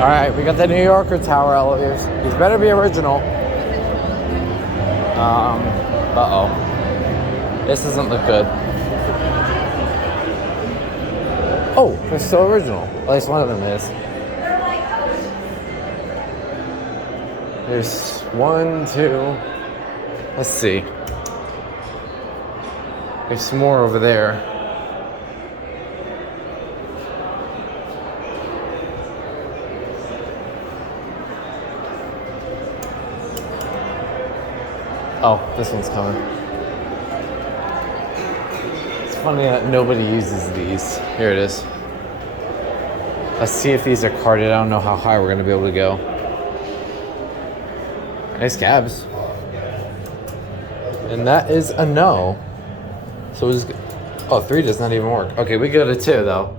Alright, we got the New Yorker Tower elevators. These better be original. Uh-oh. This doesn't look good. Oh, they're still original. At least one of them is. There's 1, 2. Let's see. There's some more over there. Oh, this one's coming. It's funny that nobody uses these. Here it is. Let's see if these are carded. I don't know how high we're going to be able to go. Nice cabs. And that is a no. So we'll just go. Oh, 3 does not even work. Okay, we go to 2 though.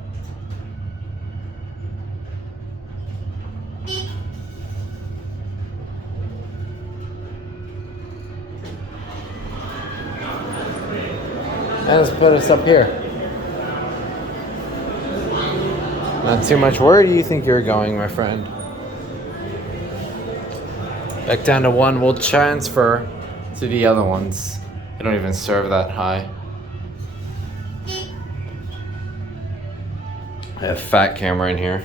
And let's put us up here. Not too much. Where do you think you're going, my friend? Back down to 1. We'll transfer to the other ones. They don't even serve that high. I have a fat camera in here.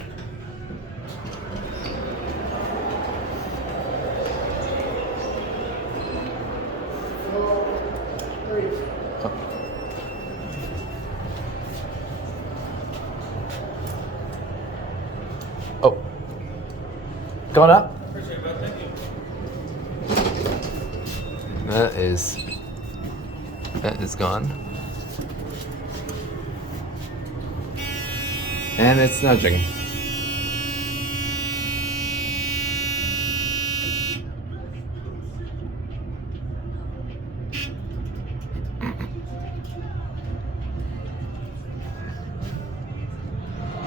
Oh. Going up? That is gone. And it's nudging.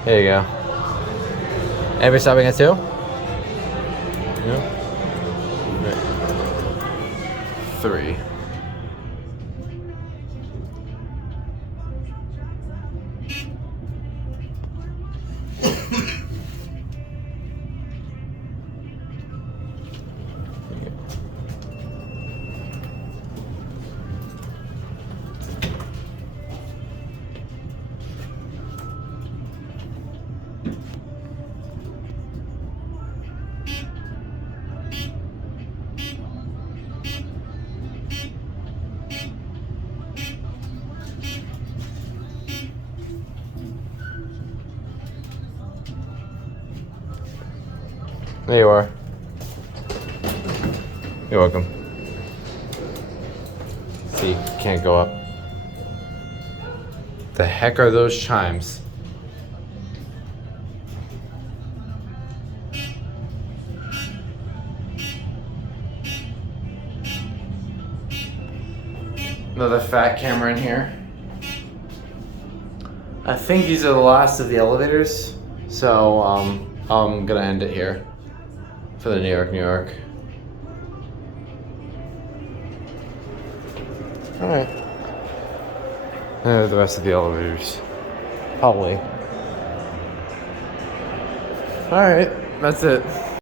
There you go. Anybody stopping at 2? No. 3. There you are. You're welcome. See, can't go up. The heck are those chimes? Another fat camera in here. I think these are the last of the elevators, so I'm gonna end it here for the New York. Alright. The rest of the elevators. Probably. Alright, that's it.